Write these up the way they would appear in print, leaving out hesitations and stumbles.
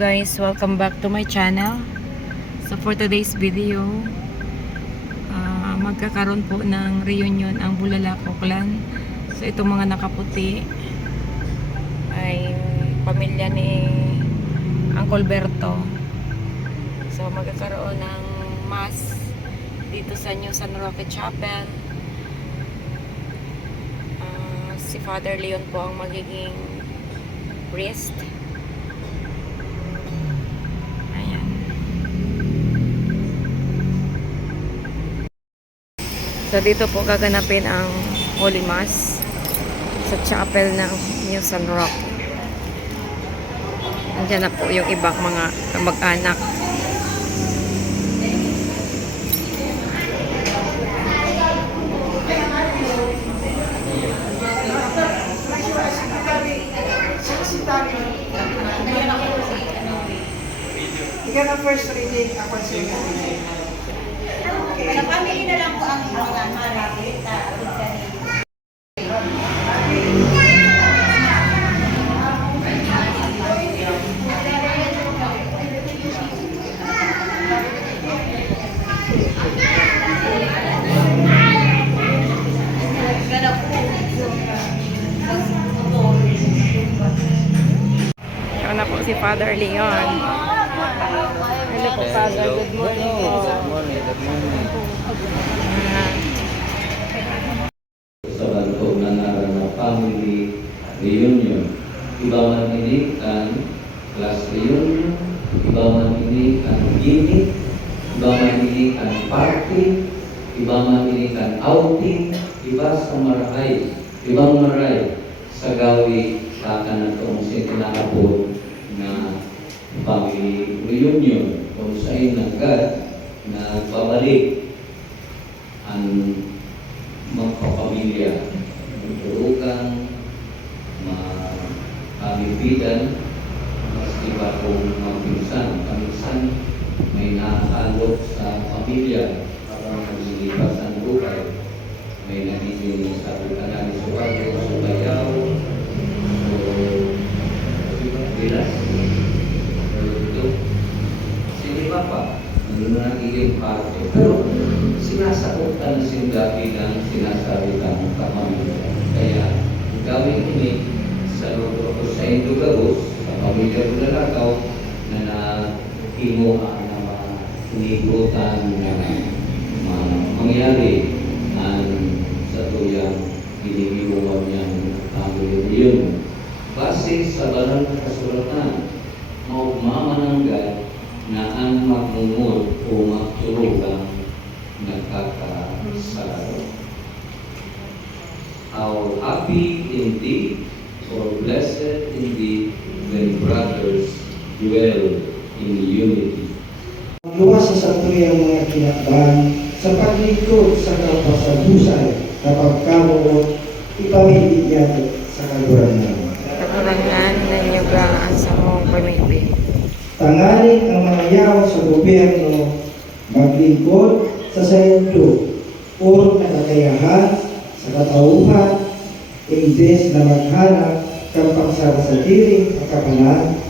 guys, welcome back to my channel. So for today's video, magkakaroon po ng reunion ang Bulalakaw Clan. So itong mga nakaputi ay pamilya ni Uncle Berto. So magkakaroon ng mass dito sa New San Roque Chapel. Si Father Leon po ang magiging priest. So dito po gaganapin ang Holy Mass sa chapel ng New San Roque. Andiyan na po yung ibang mga kamag-anak. Ikaw na first reading, ako second reading. Okay. Sa family na lang po ang mga malapit na Ikaw na po si Father Leon. Hello po, Father. Good morning po. Good morning. Sa banto na na family reunion. Iba man ini kan class reunion, iba man ini kan gimmick, iba man ini kan party, iba man ini kan outing, iba sa marahay, ibang maray sa gawi akan atong sintinakapod na family reunion kung sa'yo nagkat na babalik ang magpapamilya, magturukan, makamipidan, mas iba kung magpinsan. Kaminsan may nakakalot sa pamilya habang naglilipas ang buhay. May nagiging sa butanan ni Suwago, Subayaw, o Bilas. Siniba pa, nagiging parte. Pero sinasakutan sila bilang sinasabi ng pamilya. Kaya gawin ini sa luto ko sa Indugagos, sa pamilya Bulalakaw, na nakimuha na inibutan na mangyari sa tuyang iniiwan niyang family reunion. Base sa banal na kasulatan, maugmamananggal na ang magmumul o magturugang nagkakasalo. How happy indeed or blessed indeed when brothers dwell in unity. Luwas sa santuya ang mga kinakbahan sa paglingkod sa kapasabusan na pagkaroon ipamigit niya sa kagurangan. Kagurangan na niyugaan sa mong pamilya. Tanganin ang mga yaw sa gobyerno maglingkod sa sayento o na kakayahan sa katauhan imbes na maghanap kang pagsara sa diri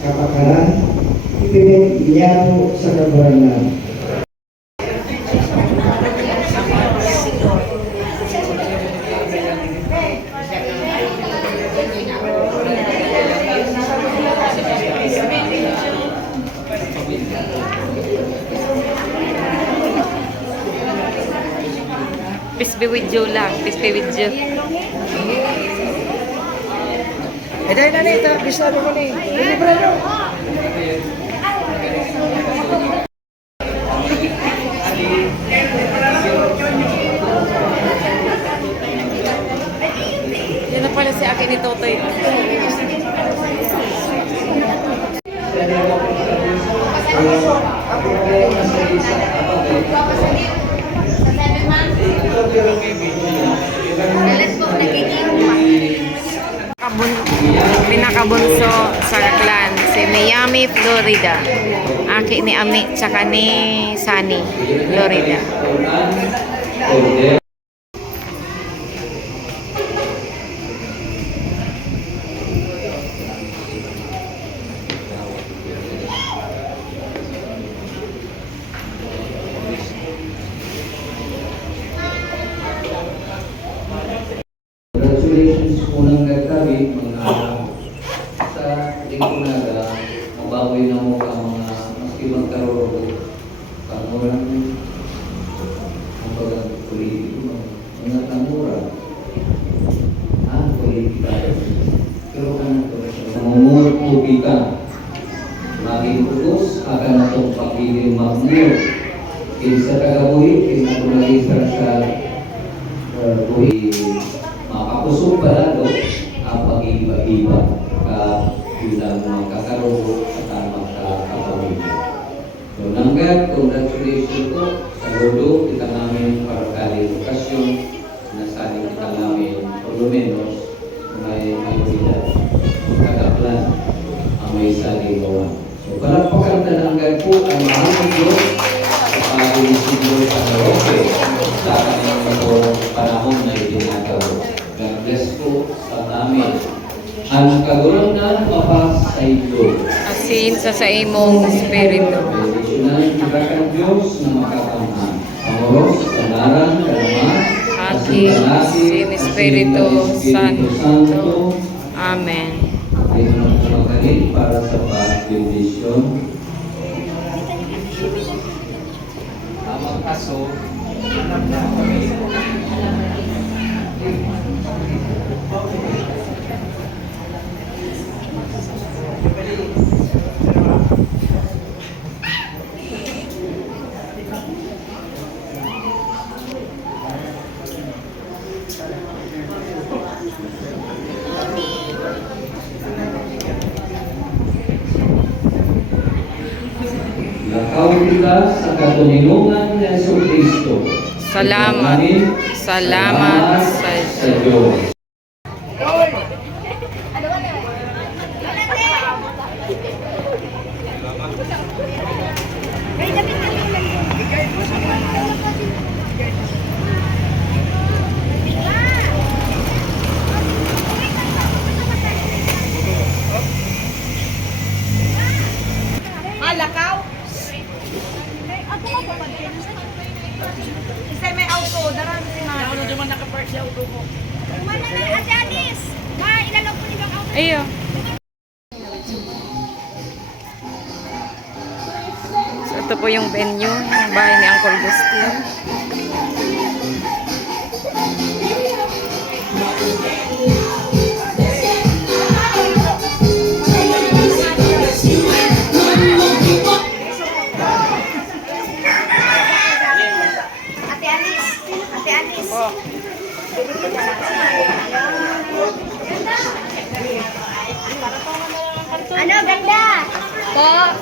kapakanan ipinit niya sa kagurangan. Peace be with you lang. Peace be with you. Dahil na nito, bisa mo ni. Libre nyo. Yan na pala si akin ni Totoy. Pinakabunso sa clan si Miami, Florida. Aki ni Ami tsaka ni Sunny, Florida. politiko, mga kamura. Politika. Pero ano to? Mamumurto kita. Maging putos, akan itong pagiging magmur. Kinsa kagabuhi, kinsa kumagisra sa buhi. Makapusok pala do, ang pag-iba-iba ka bilang magkakaroon at magkakapamilya. So, nanggat, congratulations po. Saludo kita namin para kali okasyon na saling kita namin por lo menos may mayoridad kadaplan ang may saling gawa. So, palagpakan tananggan po ang mahal ng Diyos sa pag-isiguro sa Karoke sa kanyang itong panahon na itinagawa. God bless po sa namin. Ang kagulang na mapas sa iyo. Asin sa imong espiritu. Additional ibakan Diyos na makakamhan. Amoros, kanaran, kalaman, Akin, sin Espiritu Santo. Amen. Ay magaling para sa pag-bendisyon. Tamang kaso, lakaw kita sa katuninungan ni Jesucristo. Salamat. Salamat sa Diyos. Lakaw? Isa may auto, darang si Mama. Ano naman nakapark siya auto ko? Mana na, Ate Anis! Ma, ilalog ko nilang auto. Ayo. So, ito po yung venue ng bahay ni Uncle Gustin. Ate Anis! Ate Anis! Ano, ganda? Po!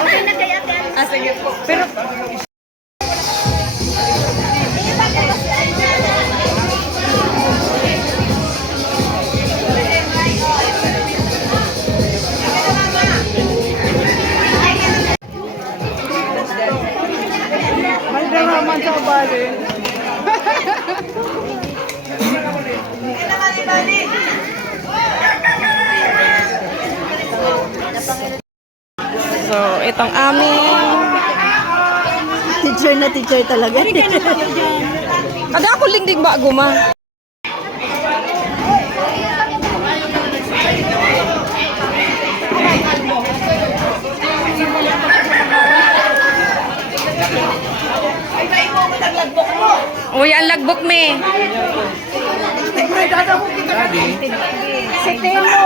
Okay na kaya, Ate Anis? Sige po. Pero, so, itong aming Teacher na teacher talaga. kada ako lingdig ba guma. Uy, ang lagbok me. Si Tino.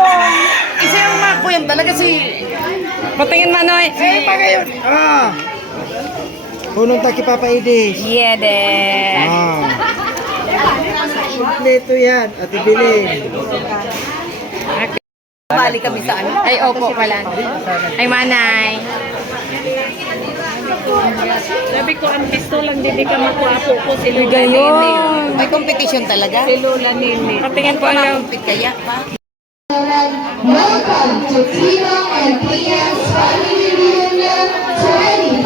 Isa yung makuyang talaga si... Patingin manoy. Punong taki Papa Edis. Yeah, de. Kompleto yan, Ate Bilin. Bali kami sa ano. Ay, opo pala. Ay, manay. Sabi ko, ang pisto lang hindi ka makuha po si Uy, gayon. May competition talaga? Si Lola Nini. Patingin po ang... Compete kaya pa? Welcome to Tino and Tia's Family Reunion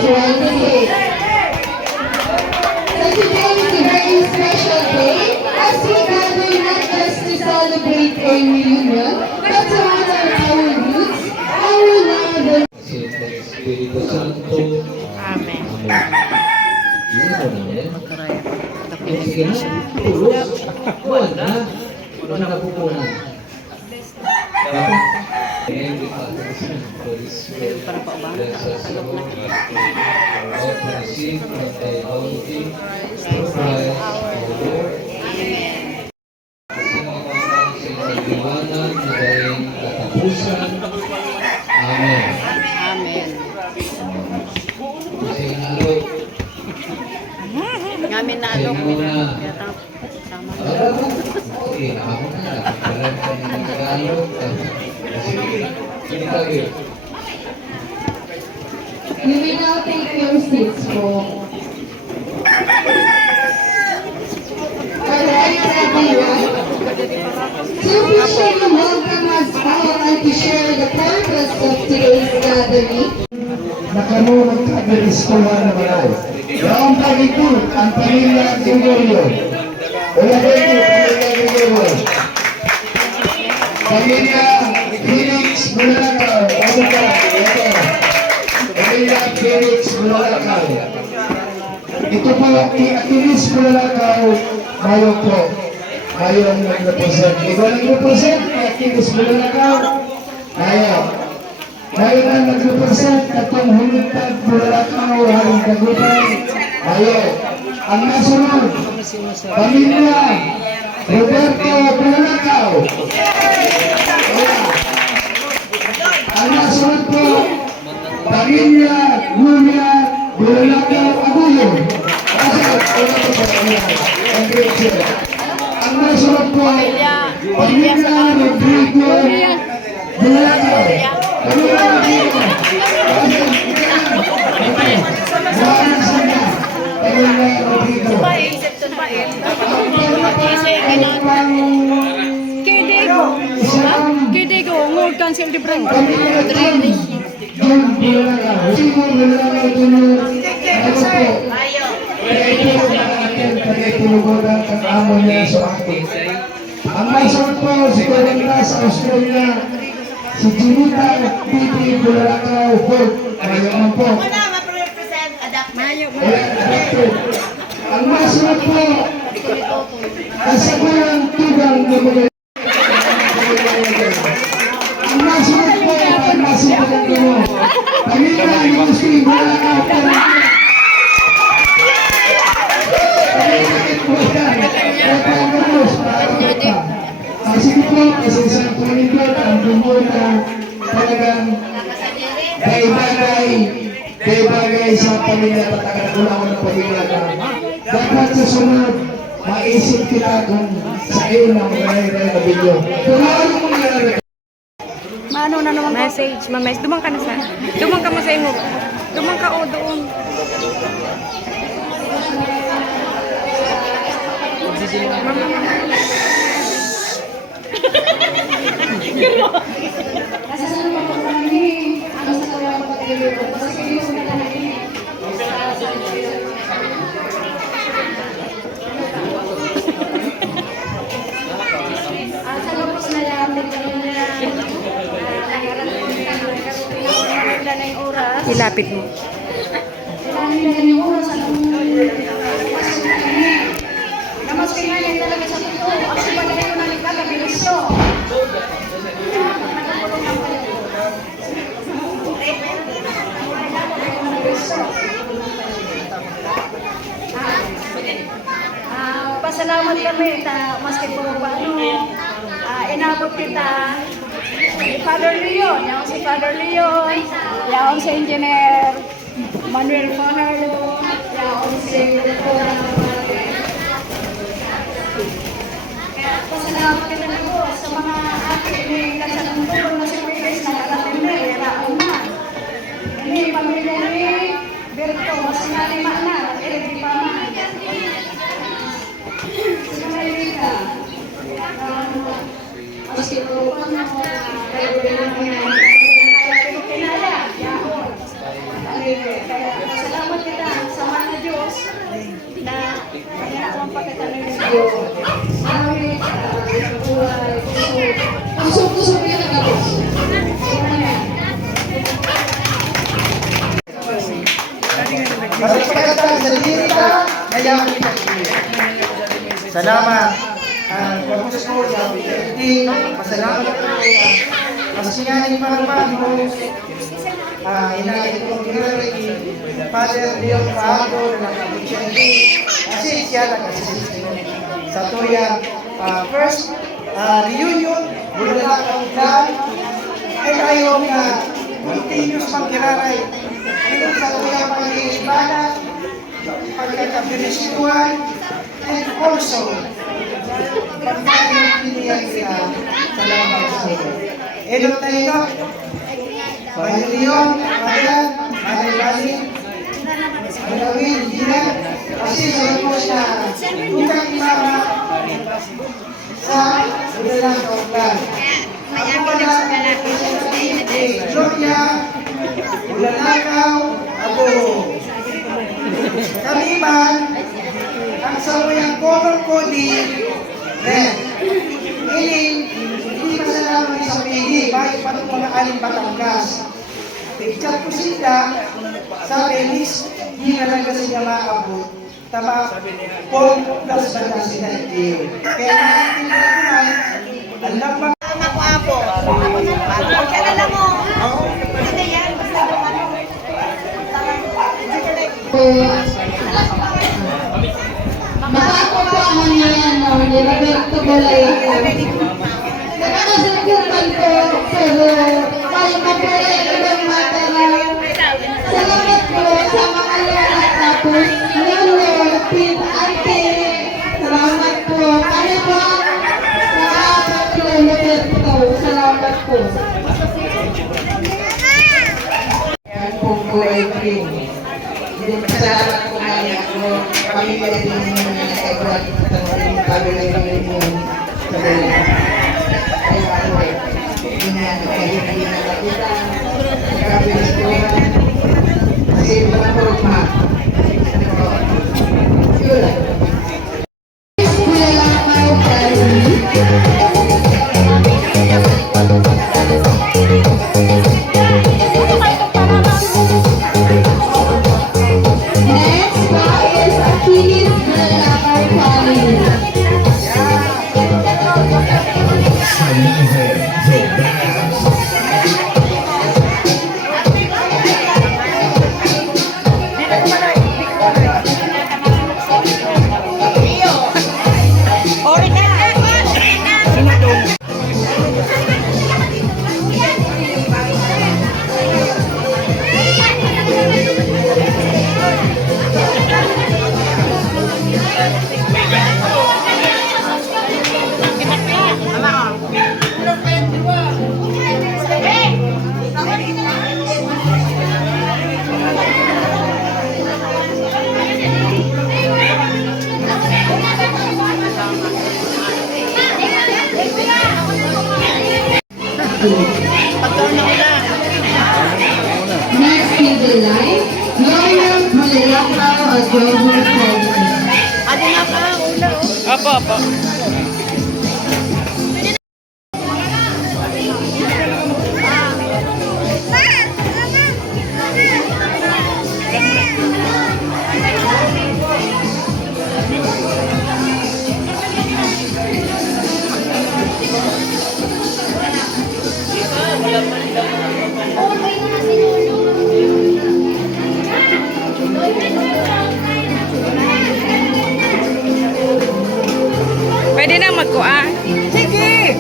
2026. So today is a very special day as we gather not just to celebrate a reunion, but to honor our roots, our love, and Espiritu Santo. Amen. Yun na naman. Sige na. Tulog. Buwan na. Ano na napupunan? And the Father, Son, and Holy Spirit, bless us all, all to receive from thy bounty, through Christ our Lord. Sinamang sa iyong liwanag na daing katapusan. Amen. Amen. Kasi nalog. Ngamin na Kasi alok. muna. Sama. Okay, ako na. Parang ka na nag-alog. Sige, hindi tayo. You may now take your seats po. Alright, everyone. To appreciate and welcome us all and to share the purpose of today's gathering. Nakanunod ka ng iskola na malay. Yaong pagikot ang pamilya Gregorio. Ulagay ko pamilya Gregorio. Pamilya Felix Bulalakaw. Ano ka? Ito. Pamilya Felix Bulalakaw. Ito po ni Atilis Bulalakaw. Mayo po. Mayo ang nag-represent. Ikaw ang nag-represent ni Atilis Bulalakaw. Mayo. Ngayon na nag-represent katong hulitag Bulalakaw, haring Kagutay. Ayo, ang nasunod, pamilya Roberto Bulalakaw. Ayan. Ang nasunod po, pamilya Julia Bulalakaw Aguyo. Ang nasunod po, pamilya Rodrigo Bulalakaw. Kidego, ngod cancel di brand. Ang masunod po si Corona sa Australia, si Junita P.P. Bulalakaw Ford. Ayaw po. Ang masunod po, kasagulang tugang na mga. Ang masunod po, ang masunod po, pamilya ni Muslim Bulalakaw Ford. Sige po, kasi isang pulindot ang dumol na talagang bagay sa pamilya patakan ko ng pamilya ka. Dapat sa sunod, maisip kita kung sa iyo na mga na video. Pero ano mo nangyari? Mano na naman ko. Message, mamay. Dumang ka na sa. Dumang ka mo sa imo. Dumang ka o doon. Nasasunod po kami ang sa kanyang pag-ibig. Kasi yung na namin. Sa lupos na namin na yung oras. Ilapit mo. Kailangan na yung oras at namas pingalan talaga sa totoo. Ang sipalay ko na nagkakabilis ko. Pasalamat kami maski po paano inabot kita ni Father Leon, yung si Father Leon, yung si Engineer Manuel Fonarlo, yung si pasalamat kita na po sa mga ating nasalanturo na si Pérez na karating na iraon na. Ini pamilya ni Berto, mas nalima na, di pa man. Sinamalika, maski po paano, kayo bilang kinala, yaon. Kaya salamat kita sa mga Diyos na kaya ang pagkatanong ng Diyos. Awit, buhay, puso yan ang Diyos. Salamat. Pagpunta sa mga pasalamat po Kasi nga yung parang inaayos kong ginagawa Father Leon Fajardo na nakabutsyan kasi siya nag-assist sa Toya first reunion mula na ang plan ay tayo na continuous pang kiraray ito sa Toya pag-iibanan pagkakabinisituan and also pagkakakinig sila sa lamang sa Elot na ito Bayan Leon, Ayan, Ayan Bali, Alawin, Gina, kasi sa po siya, tukang imama sa Udalang Kauplan. Ako pala, Gloria, Ulalakaw, ako. Kaliman, ang sawayang color coding, red. Hindi masalaman sa pili, bakit pa itong mga aling Batangas. Picture ko sila sa Venice, hindi na lang kasi niya maabot. Tama, kung plus ba na sila hindi. Kaya nakikinig ko ang lamang. Ako apo. Siya na lang mo. Hindi yan. Basta yung ano. Makako po ang nangyayano ni Roberto Bolayo. Nakakasagutan ko, pero kaya mapula ibang matara. Salamat po sa mga lahat tapos lolo, pin, ate. Salamat po. Kaya po sa aking Roberto. Salamat po. Yan pong ko ay king. Hindi masalamat ko kaya ako. Kami ka din yung mga kaibuan sa tanong pagulay ng limon sa dala. Kaya ako ay ginano kayo na ginagawa. Kabilis ko na. Kasi mga kurma. Yun lang. Kuya Lakaw, Kali. Next po is Achilles Lakaw, Kali. Next is the line, Lawyer Malalakaw at Global Services. Apo, apo. Pwede na magkuha. Sige!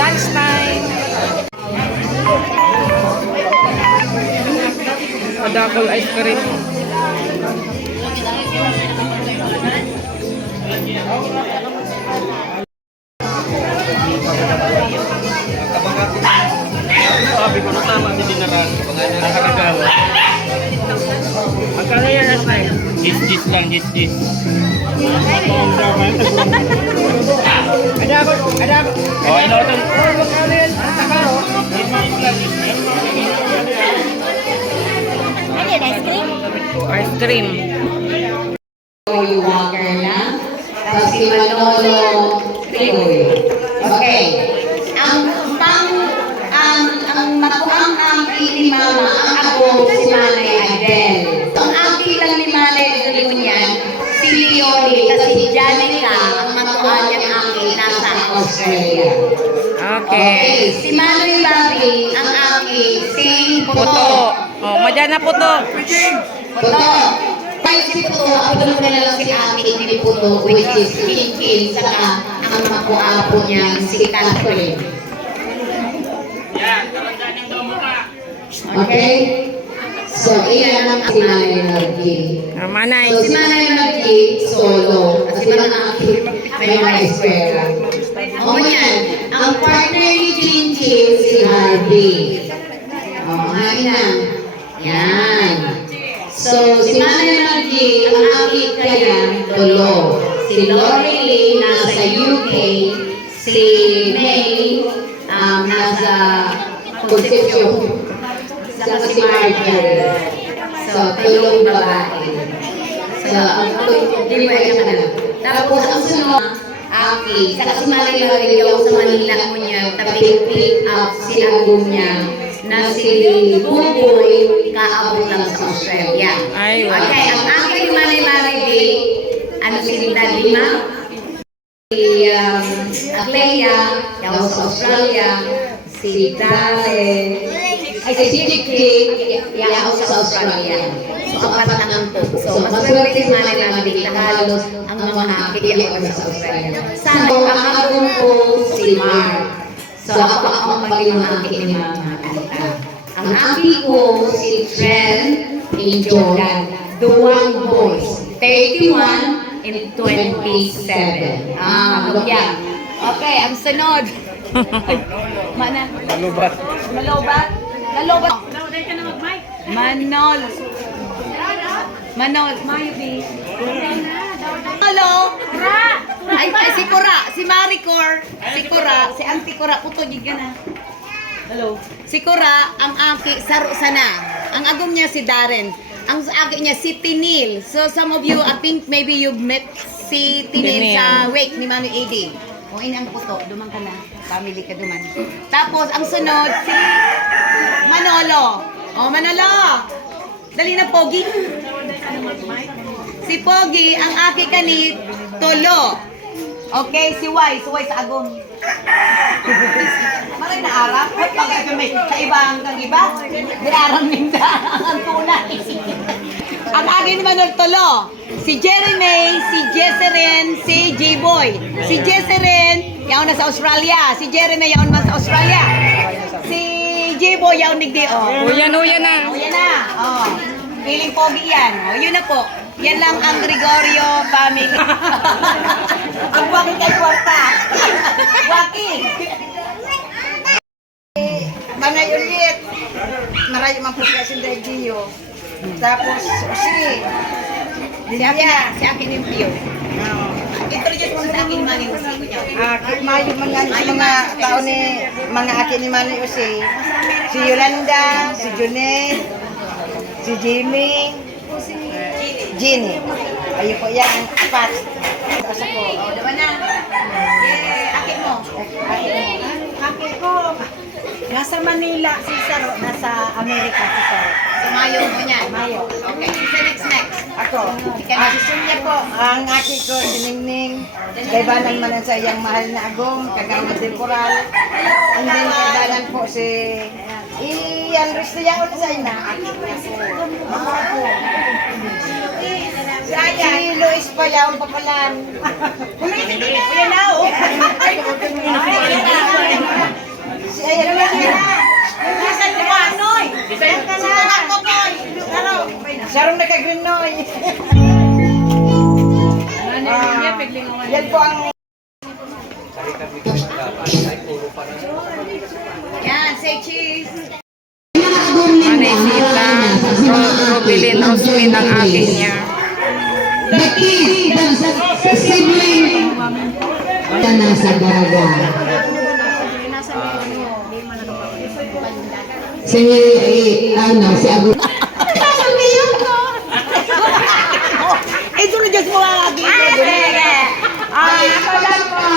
Lunch time. Double ice cream. Sabi ko na tama, hindi na nakakagawa. Magkano yan, Ashley? Gis-gis lang, jis. Oh, ino to. Ice cream. Joey Walker na. Tapos si Manolo Gregory. Okay. Ang makuang angki ni Mama, ang ako si Manay Adel. Ang angki lang ni Manay Adel niyan, si Leonie, kasi si Janica, ang makuang niyang angki, nasa Australia. Okay. Si Manoy Bobby, ang angki, si Puto. Oh, madyan na puto. Puto. Kahit si Puto, ako doon na lang si Aki ni Puto, which is Kinkin, saka ang makuapo niya, si Catherine. Okay? So, iyan ang si Manay Margie. Manay. So, si Manay Margie, solo. At si Manay Aki, may mga eskwela. O yan, ang partner ni Chinchin, si Harvey. O, ngayon na. Yan. So, si Manay Margie, ang akit kaya, tulo. Si Lori Lee, nasa UK. Si May, nasa Concepcion. Saka si Marjorie. So, tulong babae. So, ang tulong na. Tapos, ang sunod, Aki. Saka si Manay Margie, sa Manila mo niya, taping-pick up si Agong niya, na si Buboy, kaabot lang sa Australia. Ay, wow. Okay, ang aking ni Manay Maribig, ano si Dalima, si Aglea, yaw sa Australia, si Dale, ay si Chick, yaw sa Australia. So, apat lang ang to. So, mas marami si Manay Maribig na halos ang mga aking yaw sa Australia. Sana, ang agong ko si Mark. So, ako ang pag-ilang aking ni Mama. Ang api ko si Trent and Jordan, duwang boys, 31 and 27. Yan. Okay, ang sunod. Mana? Malubat. Malubat. Manol. Maybe. Hello. Ay, si Cora, si Maricor, si Cora, si Auntie Cora, puto giga na. Hello. Si Cora, ang aki, saro sana. Ang agom niya si Darren. Ang aki niya si Tinil. So some of you, I think maybe you've met si Tinil sa wake ni Manu Edi. O ang puto, duman ka na. Family ka duman. Tapos ang sunod, si Manolo. O Manolo. Dali na Pogi. Si Pogi, ang aki kanit, Tolo. Okay, si Y sa agom. Maray na arap. At bakit kami kaibang kang iba? Di arang ninda ang tunay. Ang agin naman Tolo. Si Jeremy, si Jesseren, si J-Boy. Si Jesseren, yaon na sa Australia. Si Jeremy, yaon man sa Australia. Si J-Boy, yaon nigdi. Uyan na. Uyan na. Feeling pogi yan. Yun na po. Yan lang ang Gregorio family. Ang Joaquin kay Kwarta. Joaquin. Manay ulit. Marayo man po kasi dahil Gio. Tapos, si Akin yung Pio. Introduce mo sa akin Manny Usi. Mayo mga tao ni mga akin ni Manay Usi. Si Yolanda, si Junet, si Jimmy, Ginny. Ayun po yan, apat. Asa ko. Diba na? Akin mo. Akin ko. Nasa Manila si Saro, nasa Amerika si Saro. So, Mayo mo niyan. Mayo. Okay. So, next. Ako. Si Sunya po. Ang aki ko, si Ningning. Kaibanan man sa iyang mahal na agong, kagawad temporal. And then kaibanan po si Ian Ristiao na sa ina. Si Luis pa yaw papalan. Kuya na o. Si Ayan na. Nasaan ka ba, Noy? Ayan ka na. Ako po. Sarong nakagrinoy. Yan po ang Yan, say cheese. Manay Sita. Robilin Osmin ang akin niya. the kids, the sibling. Yan nasa Gaga. Si, si Agu. Ito na Diyos mo lagi. Ako lang po.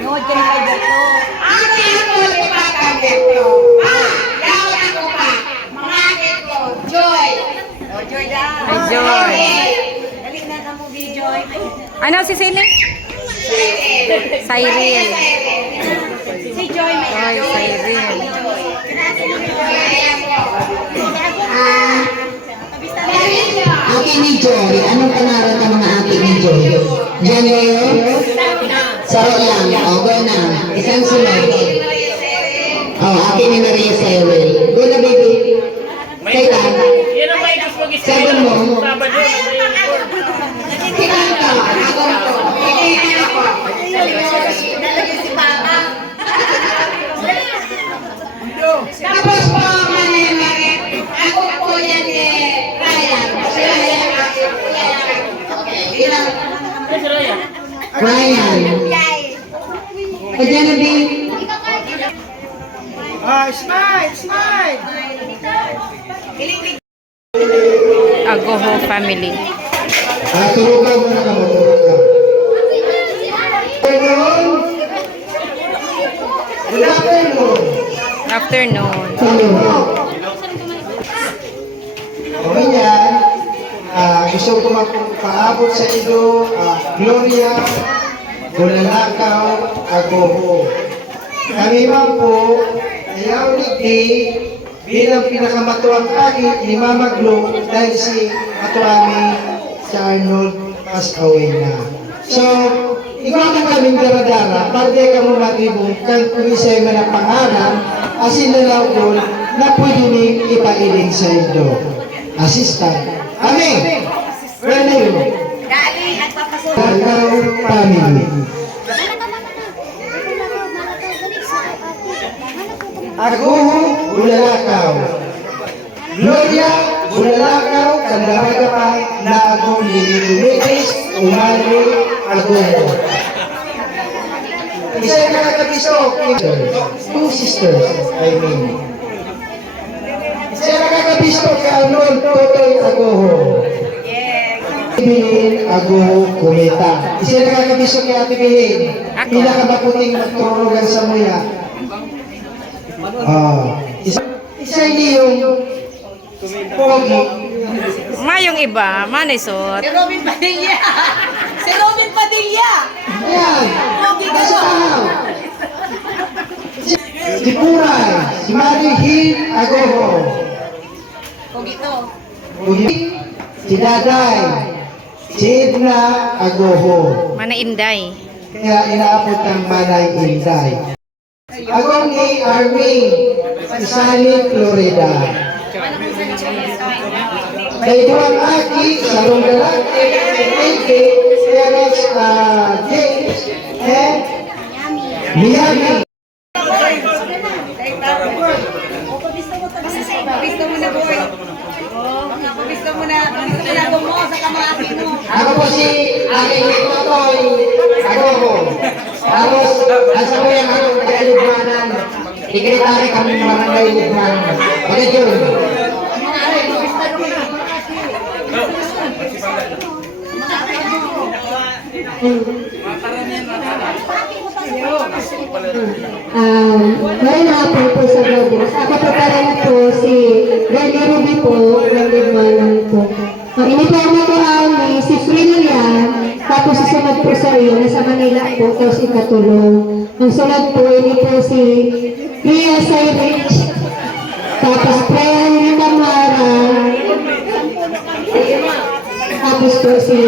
Nood ka na kay Berto. Ako ni Papa Beto. Yawan ako pa. Mga akit ko. Joy. Joy daw. Ay, Joy. Dali na ka mo, Joy. Ano si Sine? Cyril. Si Joy may Ay, Cyril. Aki ni Joy, anong pangalan ka mga aki ni Joy? Diyan ngayon? Saro lang, go na. Isang sunod. Aki ni Maria Cyril. Go na, baby. Kailan? Yan ang may gusto Sabi mo. Sabado, Kailan ka? Tapos po, Marie, ako po yan Ryan. Si Ryan ako po yan. Ilang? Ryan. O dyan na, baby. Smile, smile. Agoho family. Turukan mo na ka mo, turukan. Good afternoon. Afternoon. Okay yan. Gusto ko magpaabot sa iyo, Gloria, Bulalakaw, Agoho. Kami man po, ayaw ni bilang pinakamatuwang kagi ni Mama Glo dahil si Matuami sa Arnold passed away na. So, ikaw na kaming daradara, parte ka mo matibong kang kumisay man ang pangalan, asin na lang doon na pwede ning ipailing sa iyo. Assistant. Amen. Where na yun? Dali, nagpapasunod. Lakaw family. Agoho, Bulalakaw. Gloria, Bulalakaw, Kandabaga pa na agong nililinis, umali, Agoho. Isa yung nakakabiso, two sisters, I mean. Isa yung nakakabiso kay Arnold, Totoy, Agoho. Bilin, Agoho, Kumita. Isa yung nakakabiso kay Ate Bilin, pinakamaputing magturugan sa muya. Isa hindi yung pogi. Yung iba, manisot. Si Robin Padilla. Si Robin Padilla. Ayan, nasa tahaw. Si Puray, si Mary Hill Agoho. Pogito. Si Daday, si Edna Agoho. Mana Inday. Kaya inaapot ang Manay Inday. Agong ni Armin, si Sally Florida. May duwang aki, sarong lalaki, Enke, Felix James, and Miami. Pabisto mo na, boy. Pabisto mo na. Pabisto mo na mo sa kamaki mo. Ako po si aking Totoy Agoho. Tapos, nasa ko yung akong tagalugmanan. Sekretary kami ng barangay Ligman. Bakit yun? Ngayon hapon po sa Globos. Ako po pala po si Randy Ruby po, ng Ligmanan po. Ang iniforma ko ni si Frilian, tapos susunod po sa iyo, nasa Manila po, tapos ikatulong. Ang sunod po, ini po si Priya Sayrich, tapos Priya Tamara, tapos po si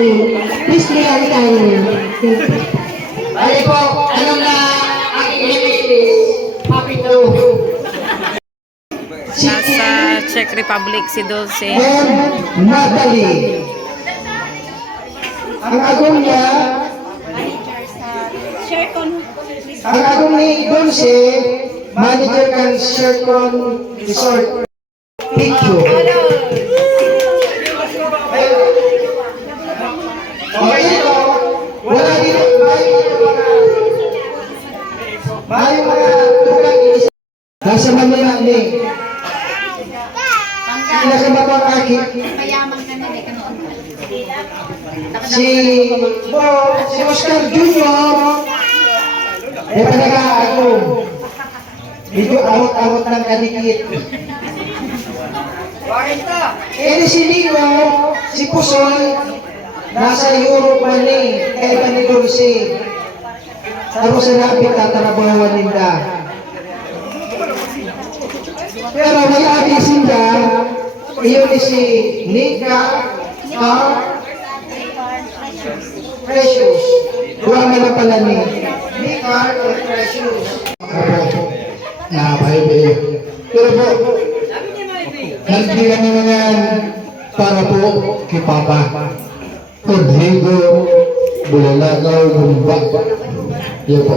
Leslie Antayo. Bali po, anong na aking nimitis? Happy to. Nasa Czech Republic si Dulce. And Natalie. Ang agong niya, ang agong ni Dulce, manager ng Shercon Resort. Picture. dito, wala dito, may mga tukang inis. Nasa Manila ni. Pinakababang akin. Mayaman ka na, ka noon. Si Oscar Jr. May panag-aako. Medyo awat-awat ng kadikit. Si Lino, si Pusoy, nasa Europe man eh, kaya pa ni Dulce. Tapos sa napit tatarabawan nila. Pero may abisin niya, iyon ni si Nika, Precious. Huwag na pala ni Nika and Precious. Nakapahibig. Pero po, nagbilang naman yan para po kay Papa. Rodrigo, Bulalagaw, Bumba. Yan po.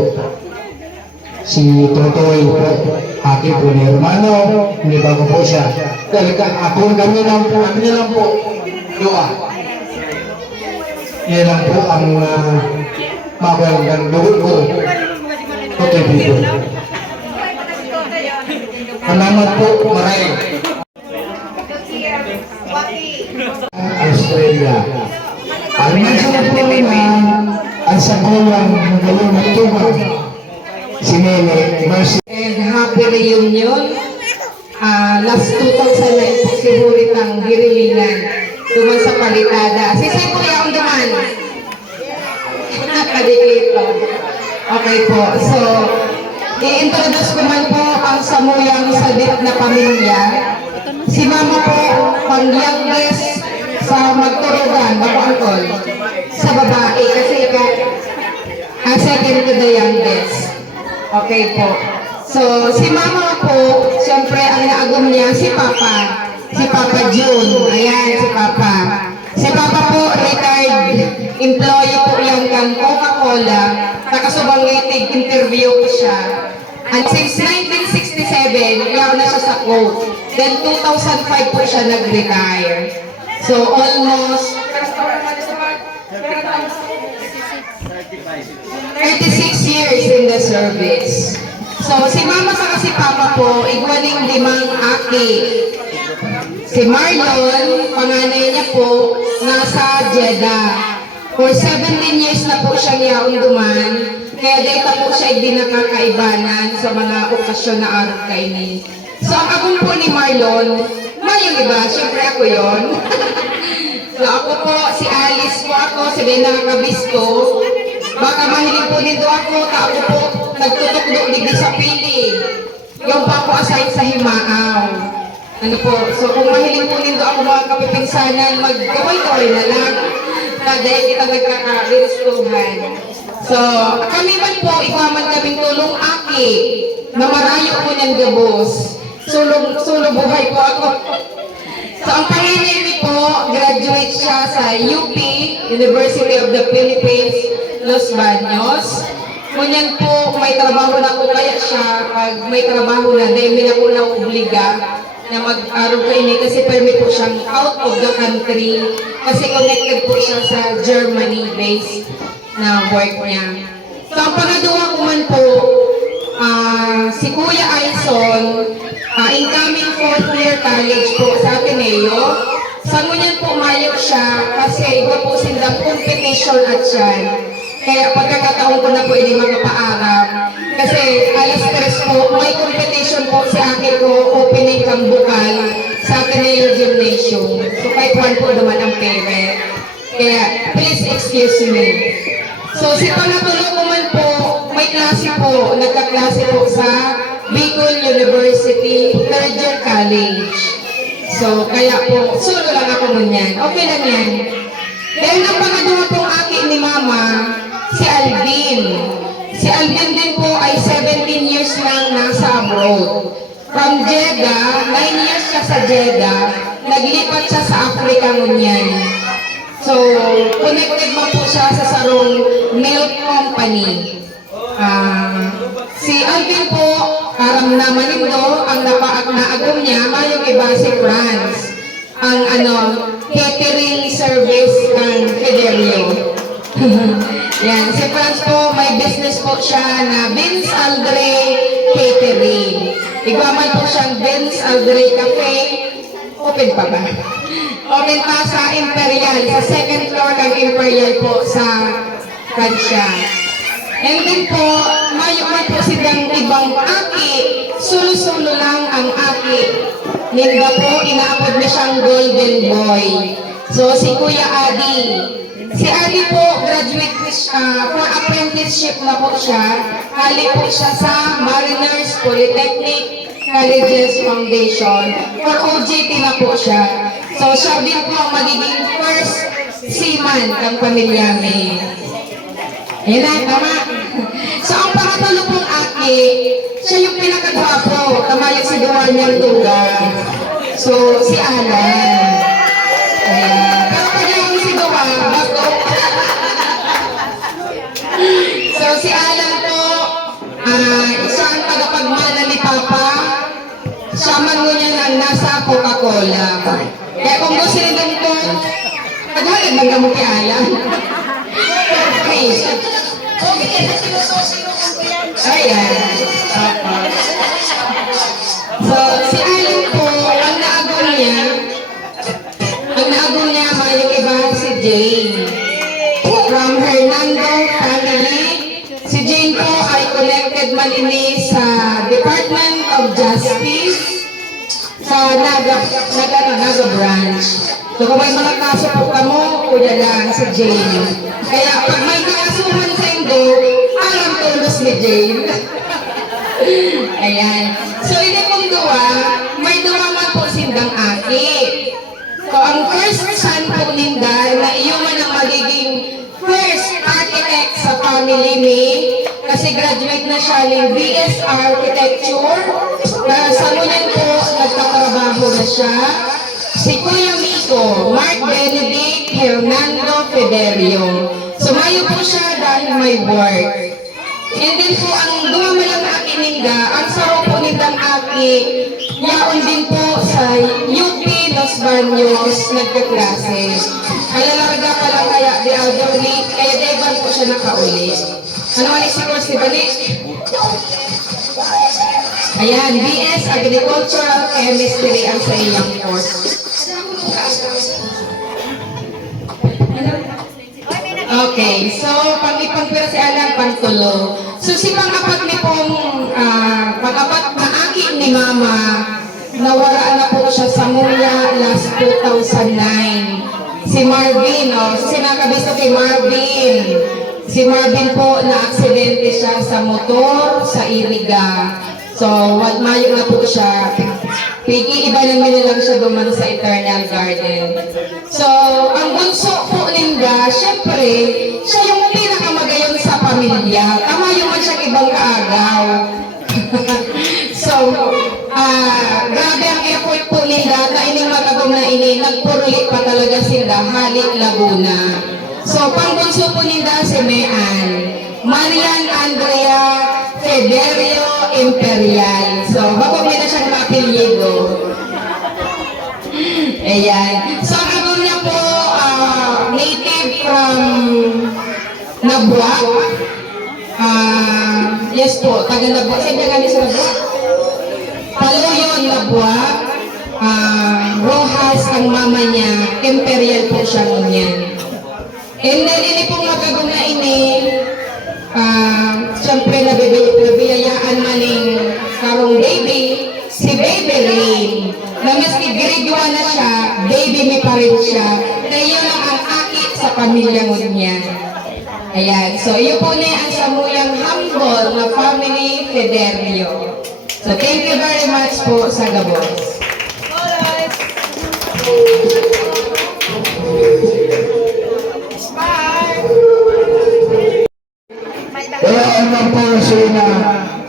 Si Totoy po, aking po ni Hermano, hindi bago po siya. Talaga, ako kami lang po, doa. Yan lang po ang magandang loob ko. Okay, people. Salamat po, maraming. Australia. Ang nasa po na ang sakulang magaling na tuman. Si Nene, Mercy. And happy reunion. Last 2009 po si Huritang Hirilingan. Duman sa Palitada. Si Kuya ang duman. Kadikito. Okay po. So, i-introduce ko man po ang samuyang sabit na pamilya. Si Mama po, pang-youngest sa magturugan, Bacoangkol, sa babae. Kasi second to the youngest. Okay po. So, si Mama po, siyempre ang naagom niya, si Papa. Si Papa June. Ayan, si Papa. Si Papa po, retired employee po yan ng Coca-Cola. Nakasubanggitig interview ko siya. And since 1967, yan na siya sa Coke. Then 2005 po siya nag-retire. So almost 36 years in the service. So si Mama sa si Papa po, igwaning 5 aki. Si Marlon, panganay niya po, nasa Jeddah. For 17 years na po siya niyaong duman. Kaya dito po siya ibinakakaibanan sa mga okasyon na araw kainin. So ang agong po ni Marlon, yung iba, syempre ako yon. So ako po, si Alice po ako, si Dena Kabisto. Baka mahilig po nito ako, ako po, nagtutok-dok digdi sa pili. Yung pa po aside sa Himaaw. Ano po, so kung mahilig po nito ako mga kapipinsanan, mag-gaway-gaway na lang. Dahil kita nagkaka-restuhan. So, kami man po, ikaman kaming tulong aki, na marayo po niyang gabos. Sulong buhay po ako. So, ang panginili po, graduate siya sa UP, University of the Philippines, Los Baños. Ngunyan po, may trabaho na po kaya siya. Pag may trabaho na, dahil may na po na obliga na mag-araw kaini kasi permit po siyang out of the country kasi connected po siya sa Germany based na work niya. So ang pangaduwa ko man po, si Kuya Aison, incoming 4th year college po sa Ateneo. Sa ngunyan po mayo siya kasi iba po sila competition at siyan. Kaya pagkakataon ko na po hindi magpaaram. Kasi alas 3 po, may competition po sa akin ko, opening kang bukal sa Ateneo Gymnasium. So kahit one po naman ang parent. Kaya please excuse me. So si Panatulo ko man po, may klase po, nagkaklase po sa Bicol University 3rd year college. So kaya po, solo lang ako ngunyan. Okay lang yan. Dahil ang pangaduha pong akin ni Mama, si Alvin. Si Alvin din po ay 17 years lang nasa abroad. From Jeddah, 9 years siya sa Jeddah, naglipat siya sa Africa ngunyan. So, connected man po siya sa sarong milk company. Si Alvin po, karamdaman nito, ang naagom niya, mayong iba si France. Ang catering service ng Fidelio. Yan, si Franz po, may business po siya na Vince Aldre Catering. Igwaman po siyang Vince Aldre Cafe. Open pa ba? Open pa sa Imperial, sa second floor ng Imperial po sa Kansya. And then po, mayroon po silang ibang aki. Sulo-sulo lang ang aki. Ninda po, inaapod na siyang Golden Boy. So, si Kuya Adi. Si Adi po, graduate for apprenticeship na po siya. Hali po siya sa Mariners Polytechnic Colleges Foundation. For OJT na po siya. So, siya din po ang magiging first seaman ng pamilya may. Ayan na, tama. So, ang pangatlo pong aki, siya yung pinakagwapo. Tama yung sigawan niyang tuga. So, si Alan. Ayan. Pero pag yung sigawan, bago. So, si Alan po, siya ang tagapagmana ni Papa. Siya man niya ang nasa Coca-Cola. Kaya kung gusto nyo po, paghalag lang mo kay Alan. Okay. Ayan. So, si Alan po, ang naagong niya, may iba si Jane. From Hernando family, si Jane po ay connected man ini sa Department of Justice sa Naga branch. So kung may mga kaso po kamo, kuya lang si Jane. Kaya pag may kaasuhan sa Indo, alam tulos ni Jane. Ayan. So ini pong duwa, may duwa man po sindang aki. So ang first son po ninda na iyon ang magiging first architect sa family ni kasi graduate na siya ng BS Architecture. Sa ngunyan po, nagtatrabaho na siya. Si Kuya Miko, Mark Benedict Hernando Federio. Sumayo po siya dahil may work. And then po, ang duwa malang aki ninda, ang saro po nindang aki, yaon din po sa UP Los Baños nagkaklase. Alalarga pa lang kaya di elderly, kaya deban po siya nakauli. Ano man si course ni Balik? Ayan, BS Agricultural Chemistry ang sa iyang course. Okay, so pang-ipang-pira si Alan Pantulo. So si pang-apat ni pong pang-apat na aki ni Mama, nawala na po siya sa Muya last 2009. Si Marvin, sinakabisto kay Marvin. Si Marvin po, na-aksidente siya sa motor, sa Iriga. So, mayo na po siya. Iba naman lang siya duman sa Eternal Garden. So, ang bunso po ninda, syempre, siya yung pinakamagayon sa pamilya. Kamayo man siya ibang kaagaw. So, grabe ang effort po nila na ining matagong na ini, nagpuruli pa talaga sila, Halik Laguna. So, pangbunso po nila si Mean, Marian Andrea Federio Imperial. So, bago mo na siyang mapilyigo. Ayan. So, ang abong niya po, native from Nabuak. Yes po, taga Nabuak. Saan niya kami sa Nabuak? Paluyon, Nabuak. Rojas ang mama niya. Imperial po siya ngunyan. And then, ini pong magagong na ini, siyempre nabiyayaan maning karong baby, si Baby Rain. Na maski grade 1 na siya, baby me pa rin siya. Kaya yun lang ang aki sa pamilya mo niya. Ayan, so yun po na ang samuyang humble na family Federio. So thank you very much po sa Gabos. Kaya ang po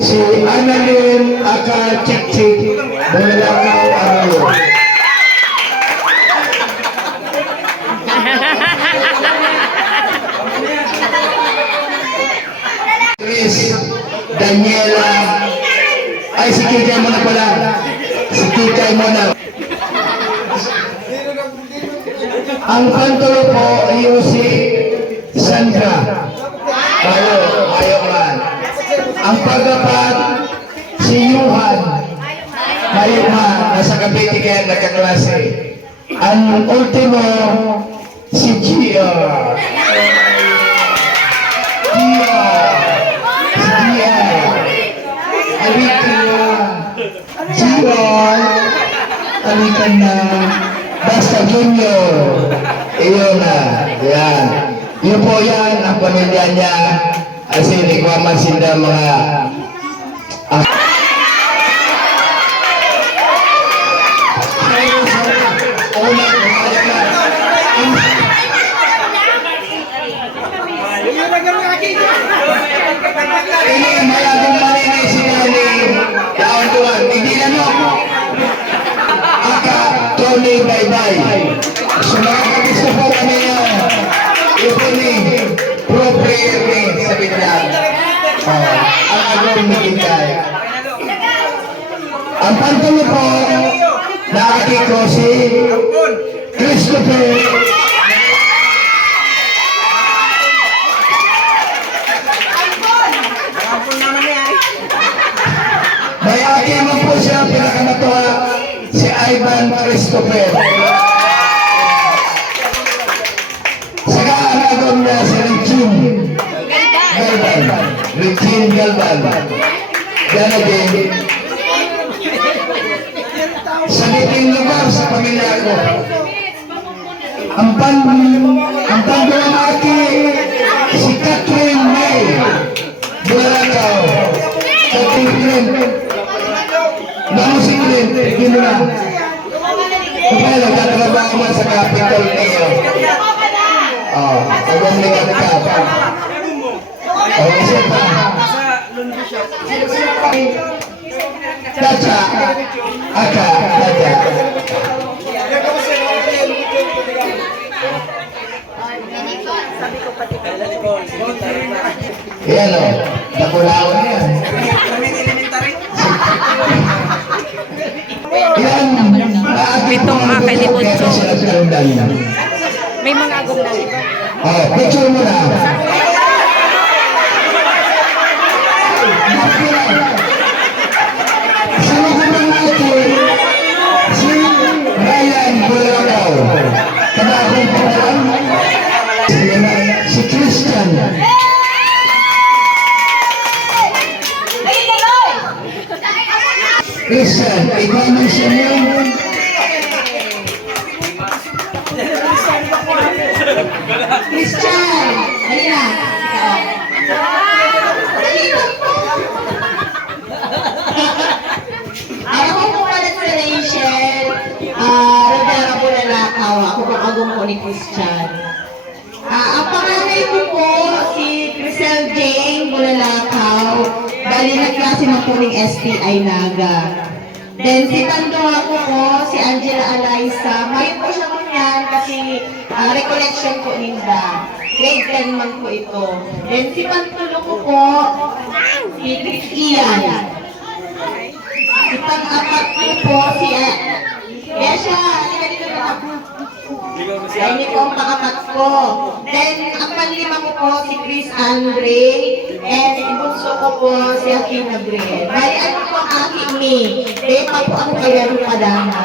si Annalyn Aka-Chik-Chik Bulagaw Arayo. Chris Daniela ay si Kikay mo na pala. Si Kikay mo na. Ang pantulo po, Yusi Sandra. Mayo man. Ang pag-apat, si Yuhan. Mayo man. Nasa Cavite kaya nagkaklase. Ang ultimo, si Gia. Gia. Si Gia. Alikan na. Gia. Alikan na. Basta Junior. Iyon na. Yan. Yun po yan ang pamilya niya. Kasi nagwaman sila mga ini malamang malinay sila ni Yaon Duan. Hindi na no. Aka Tony Baybay. So mga gusto po kami niya. Ito ni pro player ni sa Bidyan. Ang agong Mikitay. Ang pantulo po nakakit ko si Christopher. May aking mo po siya pinakamatuwa si Ivan Christopher. Saka ang agong niya si Regine Galvan. Regine Galvan. Yan again. Sa liting lugar sa pamilya ko. Ang pandulamaki si Catherine May Bulacao. Catherine Namusin din na. Kaya nagtatrabaho man sa Capitol niyo. Agam ni Kapitapa. Isa pa. Tacha. Aka. Tacha. Yan o. Nakulawan yan. Yan. Pitong akalibot ko. May mga agong na. Picture mo na. Sinugurang natin si Ryan Bulacao. Kada akong pangalan, si Christian. Christian, ikaw man siya mo. Christian, halina. Ako po pala sa Rachel. Ragara po lalakaw. Ako po agong po ni Christian. Ang panganay ko po si Crisel Jane Bulalakaw. Bali na klase na po ng STI Naga. Then si Tandoa ko po, si Angela Alaisa. Ngayon po siya kunyan kasi recollection po ninda. Grade 10 man po ito. Then si Pantulo ko po, si Chris Ian. Si pang-apat ko po, si kaya siya, dito na ako. Ay, hindi ko ang pang-apat ko. Then, ang panlima ko po, si Chris Andre. And ibunso ko po, si Akin Gabriel. Bali, ano po ang aking me? Kaya pa po ako kaya ng padana.